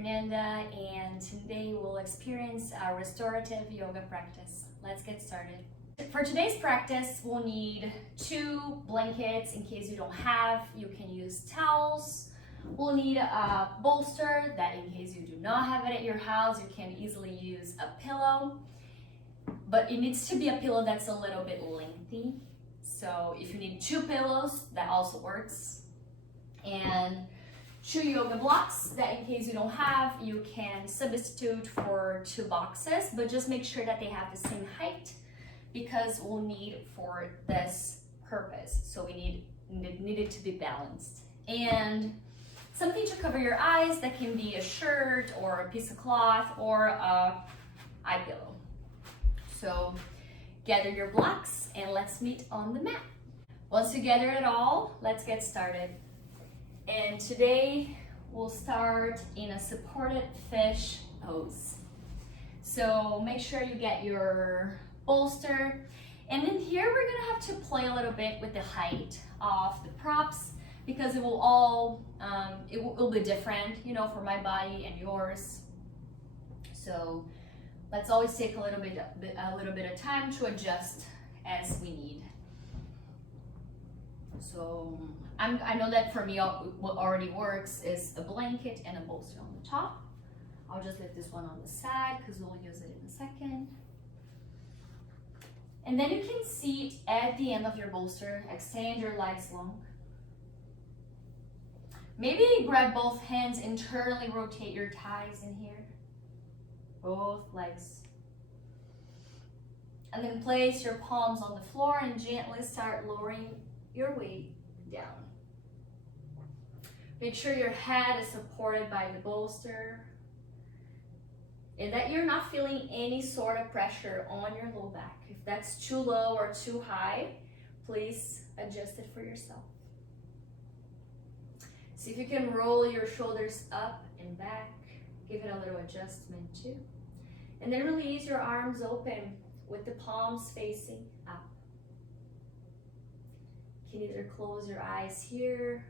Fernanda, and today we'll experience our restorative yoga practice. Let's get started. For today's practice, we'll need 2 blankets. In case you don't have, you can use towels. We'll need a bolster that in case you do not have it at your house, you can easily use a pillow. But it needs to be a pillow that's a little bit lengthy. So if you need 2 pillows, that also works. And 2 yoga blocks that in case you don't have, you can substitute for 2 boxes, but just make sure that they have the same height because we'll need for this purpose. So we need it to be balanced. And something to cover your eyes, that can be a shirt or a piece of cloth or a eye pillow. So gather your blocks and let's meet on the mat. Once you gather it all, let's get started. And today we'll start in a supported fish pose. So make sure you get your bolster. And in here we're gonna have to play a little bit with the height of the props because it will all, it will be different, you know, for my body and yours. So let's always take a little bit of time to adjust as we need. So I know that for me, what already works is a blanket and a bolster on the top. I'll just leave this one on the side because we'll use it in a second. And then you can sit at the end of your bolster, extend your legs long. Maybe grab both hands, internally rotate your thighs in here. Both legs. And then place your palms on the floor and gently start lowering your weight down. Make sure your head is supported by the bolster and that you're not feeling any sort of pressure on your low back. If that's too low or too high, please adjust it for yourself. See if you can roll your shoulders up and back. Give it a little adjustment too. And then release your arms open with the palms facing up. You can either close your eyes here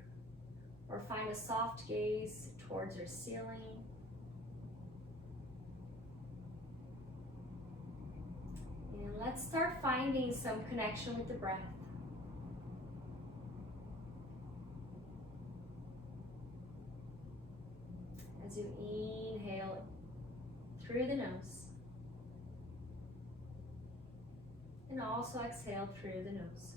or find a soft gaze towards your ceiling. And let's start finding some connection with the breath. As you inhale through the nose and also exhale through the nose.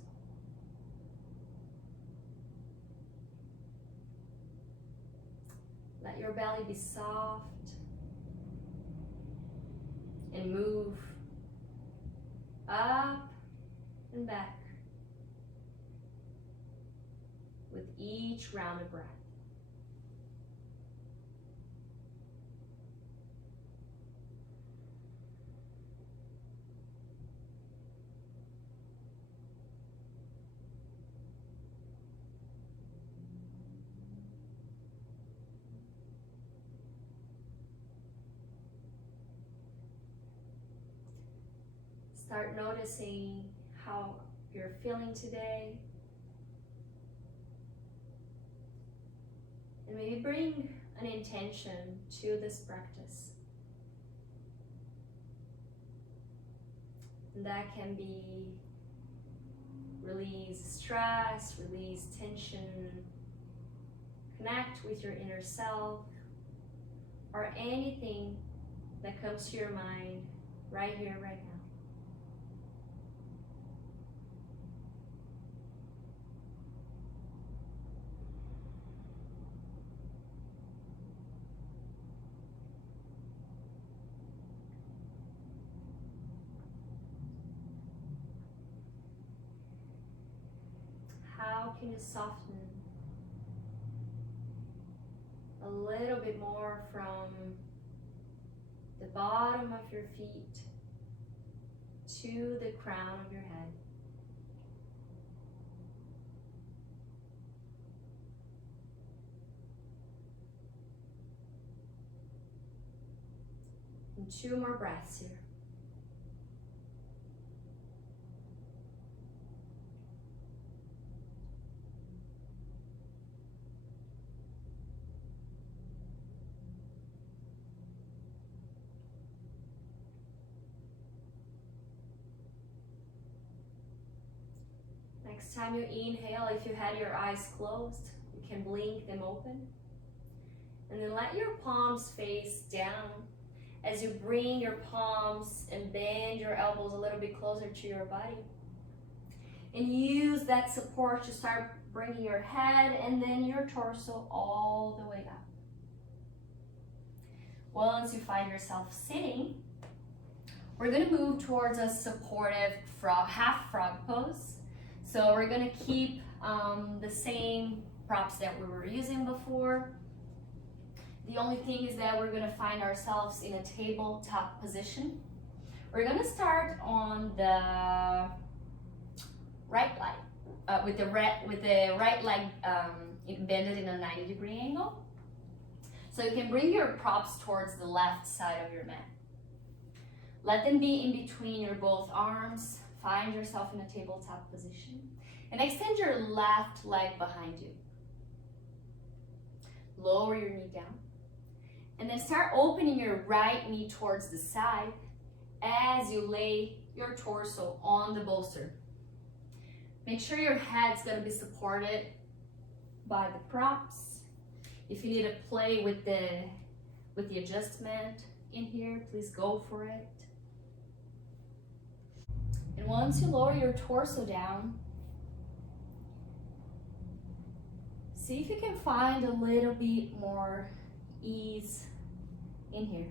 Let your belly be soft and move up and back with each round of breath. Start noticing how you're feeling today. And maybe bring an intention to this practice. And that can be release stress, release tension, connect with your inner self, or anything that comes to your mind right here, right now. How can you soften a little bit more from the bottom of your feet to the crown of your head? And 2 more breaths here. Next time you inhale, if you had your eyes closed, you can blink them open. And then let your palms face down as you bring your palms and bend your elbows a little bit closer to your body. And use that support to start bringing your head and then your torso all the way up. Once you find yourself sitting, we're going to move towards a supportive half frog pose. So we're going to keep the same props that we were using before. The only thing is that we're going to find ourselves in a tabletop position. We're going to start on the right leg, with the right leg bended in a 90-degree angle. So you can bring your props towards the left side of your mat. Let them be in between your both arms. Find yourself in a tabletop position. And extend your left leg behind you. Lower your knee down. And then start opening your right knee towards the side as you lay your torso on the bolster. Make sure your head's gonna be supported by the props. If you need to play with the adjustment in here, please go for it. And once you lower your torso down, see if you can find a little bit more ease in here.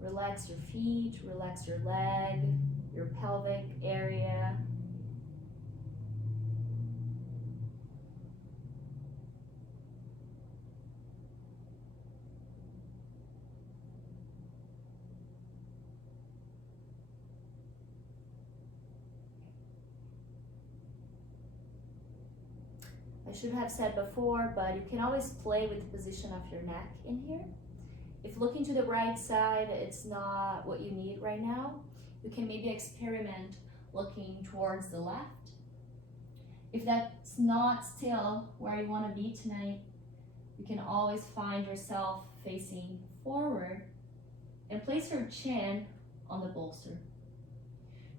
Relax your feet, relax your leg, your pelvic area. I should have said before, but you can always play with the position of your neck in here. If looking to the right side, it's not what you need right now, you can maybe experiment looking towards the left. If that's not still where you want to be tonight, you can always find yourself facing forward and place your chin on the bolster.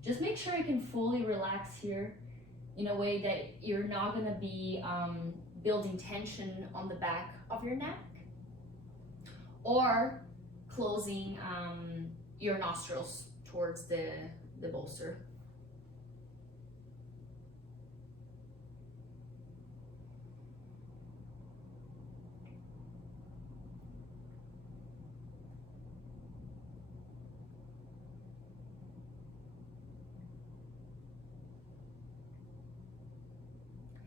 Just make sure you can fully relax here in a way that you're not going to be building tension on the back of your neck or closing your nostrils towards the bolster.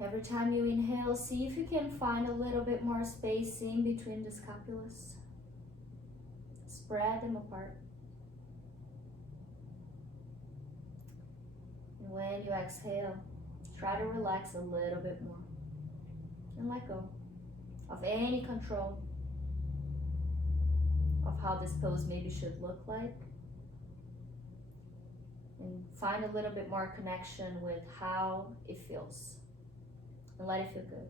Every time you inhale, see if you can find a little bit more spacing between the scapulas. Spread them apart. And when you exhale, try to relax a little bit more. And let go of any control of how this pose maybe should look like. And find a little bit more connection with how it feels. And let it feel good.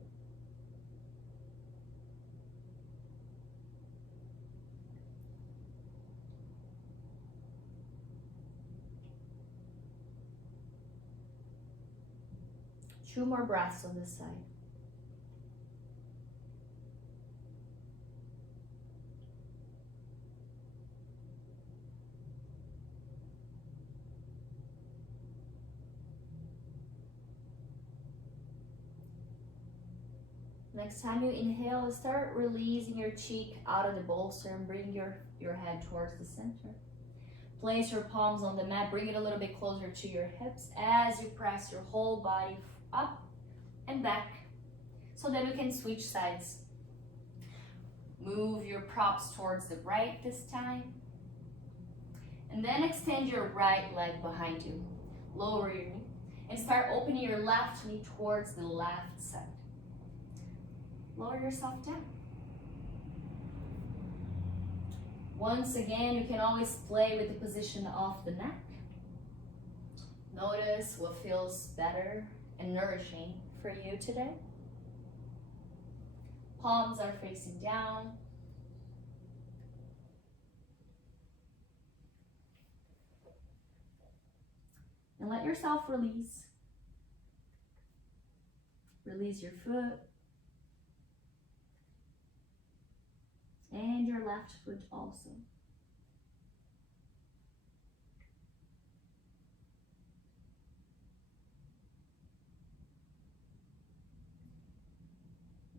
Two more breaths on this side. Next time you inhale, start releasing your cheek out of the bolster and bring your head towards the center. Place your palms on the mat, bring it a little bit closer to your hips as you press your whole body up and back so that we can switch sides. Move your props towards the right this time. And then extend your right leg behind you. Lower your knee and start opening your left knee towards the left side. Lower yourself down. Once again, you can always play with the position of the neck. Notice what feels better and nourishing for you today. Palms are facing down. And let yourself release. Release your foot. And your left foot also.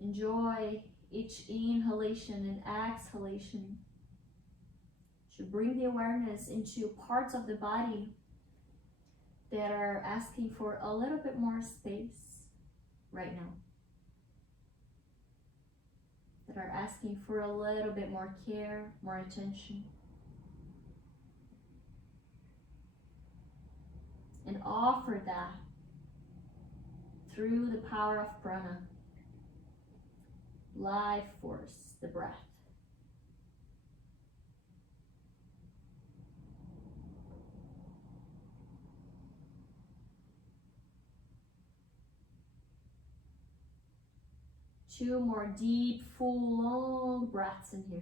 Enjoy each inhalation and exhalation to bring the awareness into parts of the body that are asking for a little bit more space right now, that are asking for a little bit more care, more attention. And offer that through the power of prana, life force, the breath. Two more deep, full, long breaths in here.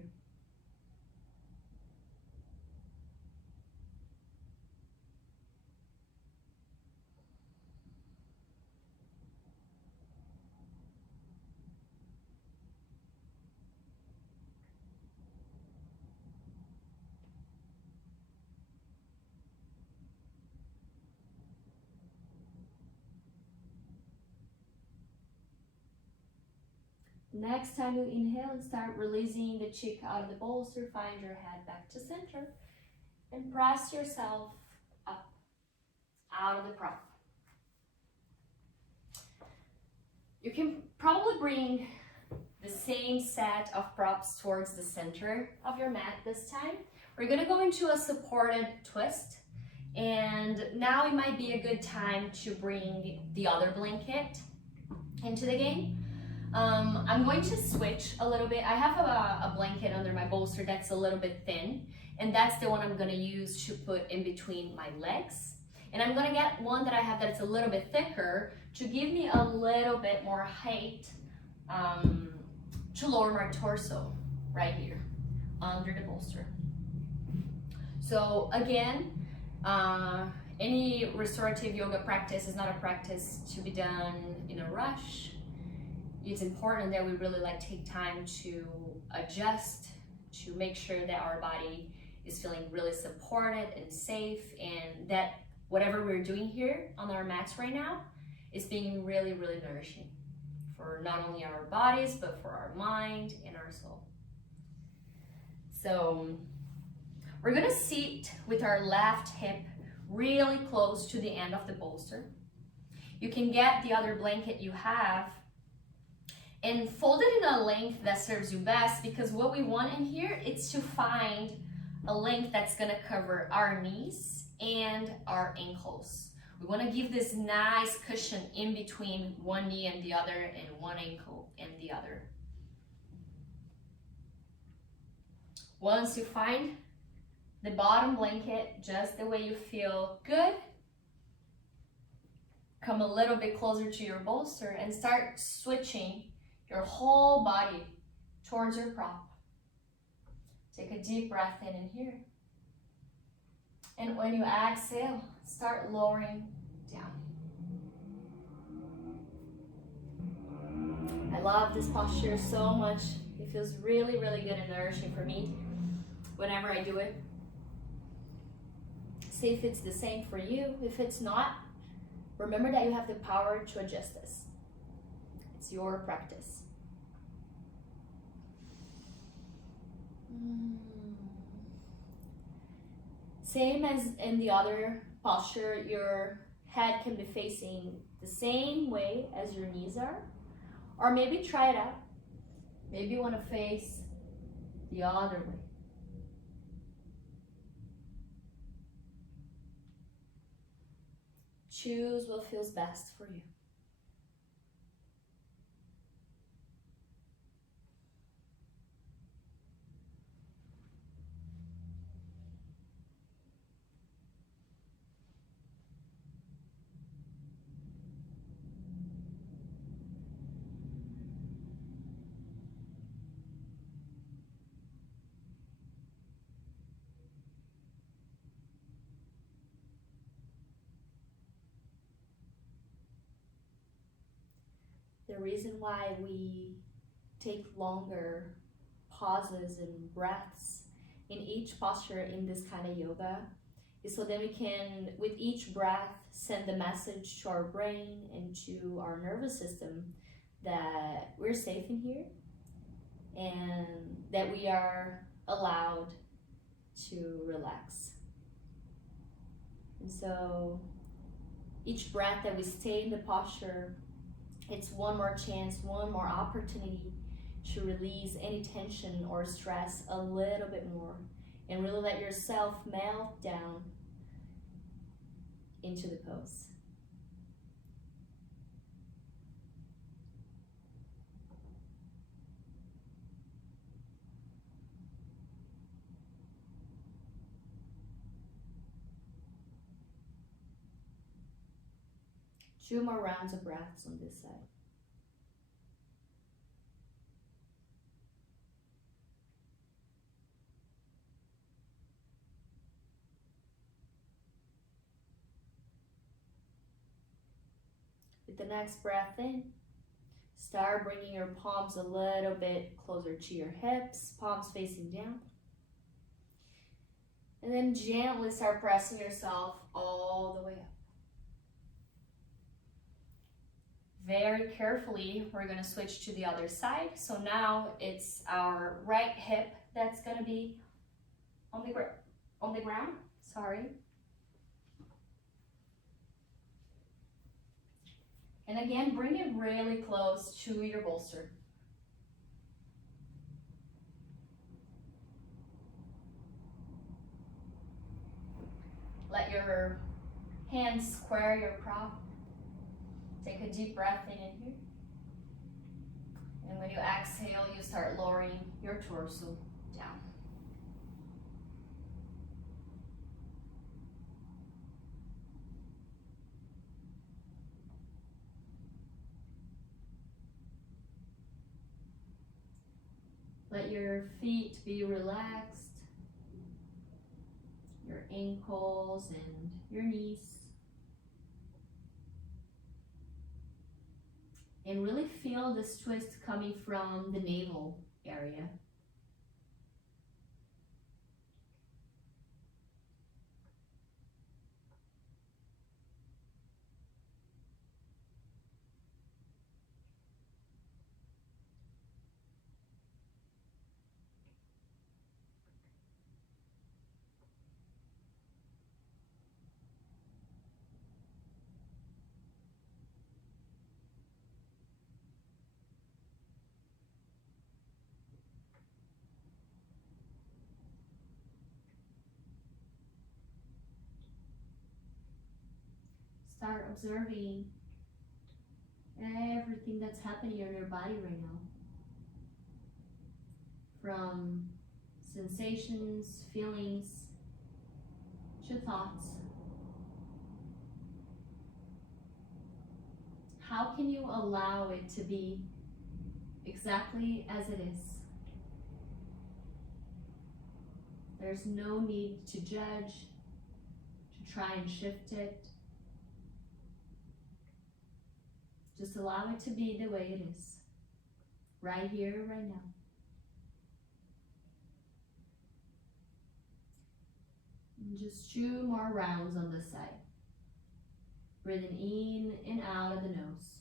Next time you inhale and start releasing the cheek out of the bolster, find your head back to center and press yourself up out of the prop. You can probably bring the same set of props towards the center of your mat this time. We're gonna go into a supported twist, and now it might be a good time to bring the other blanket into the game. I'm going to switch a little bit. I have a blanket under my bolster that's a little bit thin, and that's the one I'm gonna use to put in between my legs. And I'm gonna get one that I have that's a little bit thicker to give me a little bit more height to lower my torso right here under the bolster. So again, any restorative yoga practice is not a practice to be done in a rush. It's important that we really take time to adjust, to make sure that our body is feeling really supported and safe, and that whatever we're doing here on our mats right now is being really, really nourishing for not only our bodies, but for our mind and our soul. So we're gonna sit with our left hip really close to the end of the bolster. You can get the other blanket you have and fold it in a length that serves you best, because what we want in here is to find a length that's gonna cover our knees and our ankles. We wanna give this nice cushion in between one knee and the other, and one ankle and the other. Once you find the bottom blanket just the way you feel good, come a little bit closer to your bolster and start switching your whole body towards your prop. Take a deep breath in here. And when you exhale, start lowering down. I love this posture so much. It feels really, really good and nourishing for me whenever I do it. See if it's the same for you. If it's not, remember that you have the power to adjust this. It's your practice. Same as in the other posture, your head can be facing the same way as your knees are, or maybe try it out. Maybe you want to face the other way. Choose what feels best for you. The reason why we take longer pauses and breaths in each posture in this kind of yoga is so that we can, with each breath, send the message to our brain and to our nervous system that we're safe in here and that we are allowed to relax. And so each breath that we stay in the posture, it's one more chance, one more opportunity to release any tension or stress a little bit more and really let yourself melt down into the pose. Two more rounds of breaths on this side. With the next breath in, start bringing your palms a little bit closer to your hips, palms facing down. And then gently start pressing yourself all the way up. Very carefully, we're going to switch to the other side. So now it's our right hip that's going to be on the ground. Sorry. And again, bring it really close to your bolster. Let your hands square your prop. Take a deep breath in and here. And when you exhale, you start lowering your torso down. Let your feet be relaxed, your ankles and your knees. And really feel this twist coming from the navel area. Start observing everything that's happening in your body right now. From sensations, feelings, to thoughts. How can you allow it to be exactly as it is? There's no need to judge, to try and shift it. Just allow it to be the way it is, right here, right now. And just 2 more rounds on this side. Breathing in and out of the nose.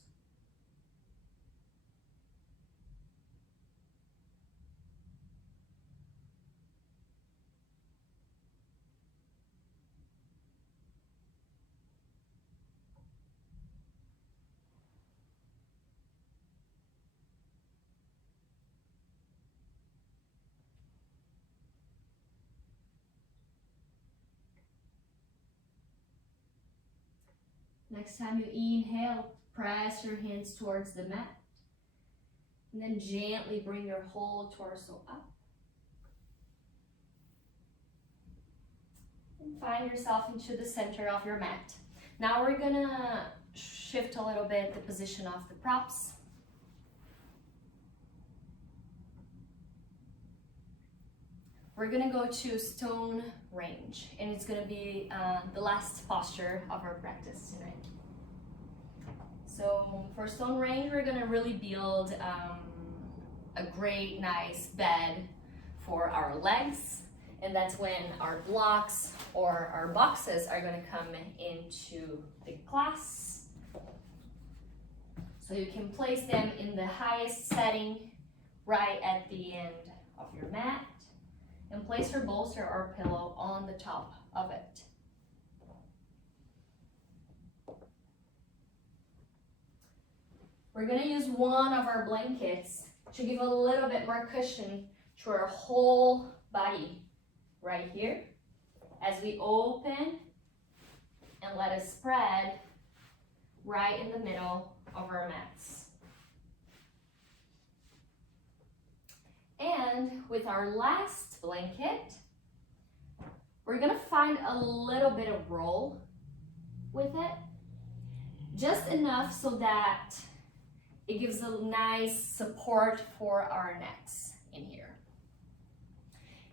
Next time you inhale, press your hands towards the mat. And then gently bring your whole torso up. And find yourself into the center of your mat. Now we're gonna shift a little bit the position of the props. We're gonna go to stone range, and it's gonna be the last posture of our practice tonight. So for stone range, we're gonna really build a great, nice bed for our legs. And that's when our blocks or our boxes are gonna come into the class. So you can place them in the highest setting right at the end of your mat, and place your bolster or pillow on the top of it. We're gonna use one of our blankets to give a little bit more cushion to our whole body right here as we open and let it spread right in the middle of our mats. And with our last blanket, we're gonna find a little bit of roll with it, just enough so that it gives a nice support for our necks in here.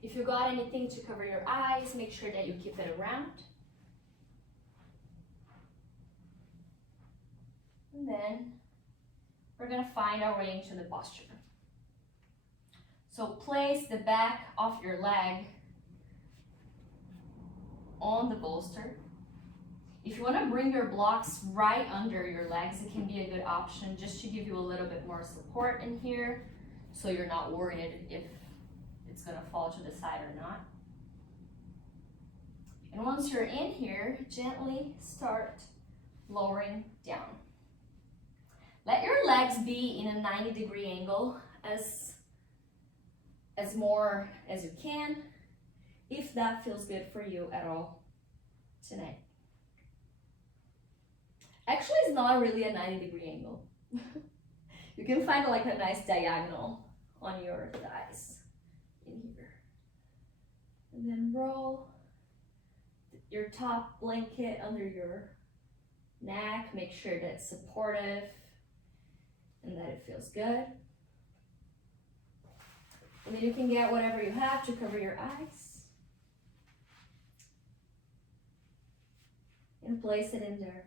If you got anything to cover your eyes, make sure that you keep it around. And then we're gonna find our way into the posture. So place the back of your leg on the bolster. If you want to bring your blocks right under your legs, it can be a good option just to give you a little bit more support in here, so you're not worried if it's going to fall to the side or not. And once you're in here, gently start lowering down. Let your legs be in a 90-degree angle as more as you can, if that feels good for you at all tonight. Actually, it's not really a 90-degree angle. You can find like a nice diagonal on your thighs in here. And then roll your top blanket under your neck. Make sure that it's supportive and that it feels good. And then you can get whatever you have to cover your eyes and place it in there.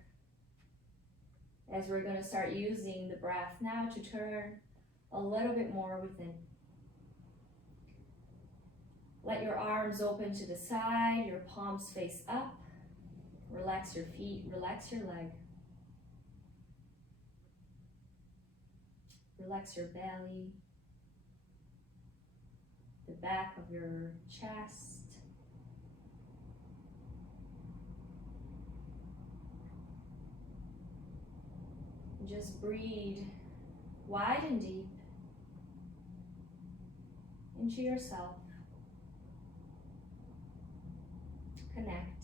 As we're going to start using the breath now to turn a little bit more within. Let your arms open to the side, your palms face up. Relax your feet, relax your leg. Relax your belly, the back of your chest. Just breathe wide and deep into yourself. Connect.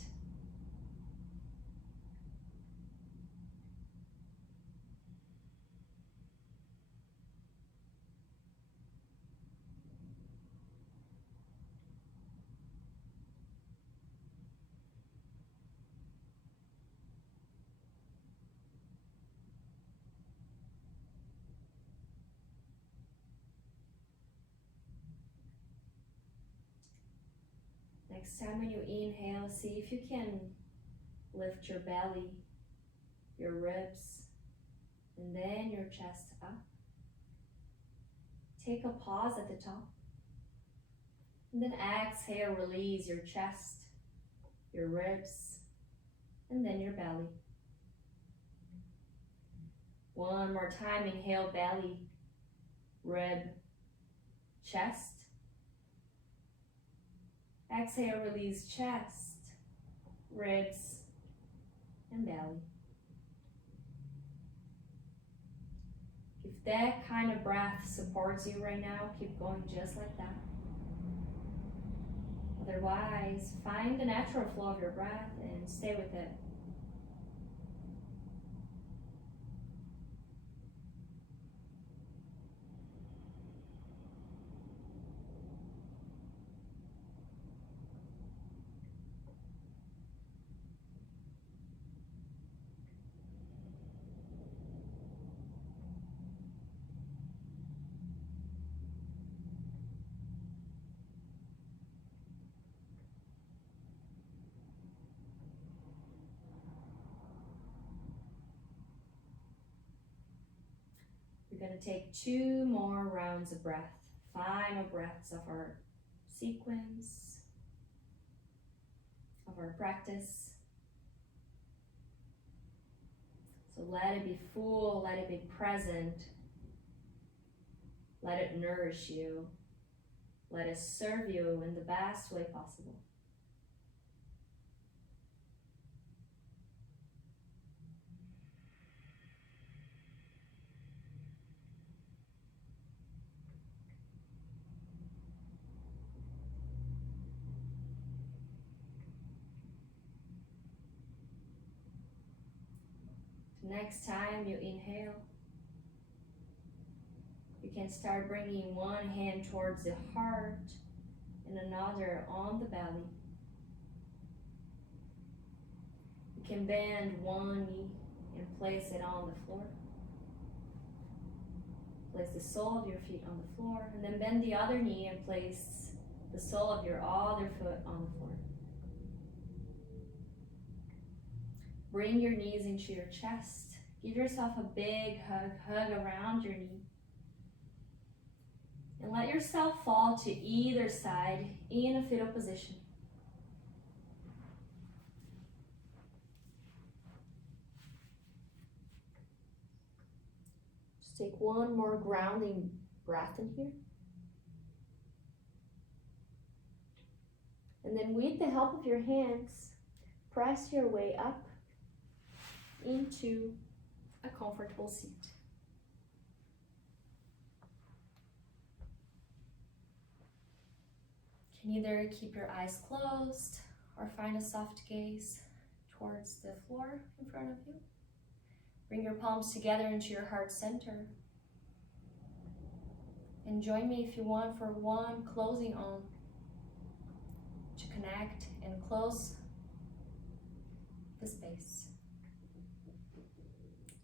Next time when you inhale, see if you can lift your belly, your ribs, and then your chest up. Take a pause at the top. And then exhale, release your chest, your ribs, and then your belly. One more time, inhale, belly, rib, chest. Exhale, release chest, ribs, and belly. If that kind of breath supports you right now, keep going just like that. Otherwise, find the natural flow of your breath and stay with it. We're going to take 2 more rounds of breath, final breaths of our sequence, of our practice. So let it be full, let it be present, let it nourish you, let it serve you in the best way possible. Next time you inhale, you can start bringing one hand towards the heart and another on the belly. You can bend one knee and place it on the floor. Place the sole of your feet on the floor, and then bend the other knee and place the sole of your other foot on the floor. Bring your knees into your chest. Give yourself a big hug around your knee. And let yourself fall to either side in a fetal position. Just take one more grounding breath in here. And then with the help of your hands, press your way up into a comfortable seat. You can either keep your eyes closed or find a soft gaze towards the floor in front of you. Bring your palms together into your heart center. And join me if you want for one closing on to connect and close the space.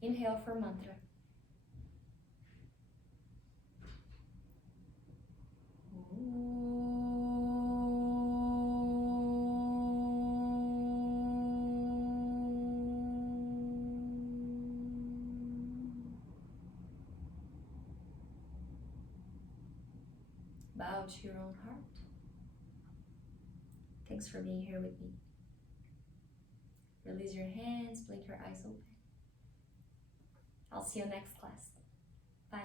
Inhale for mantra. Bow to your own heart. Thanks for being here with me. Release your hands, blink your eyes open. I'll see you next class. Bye.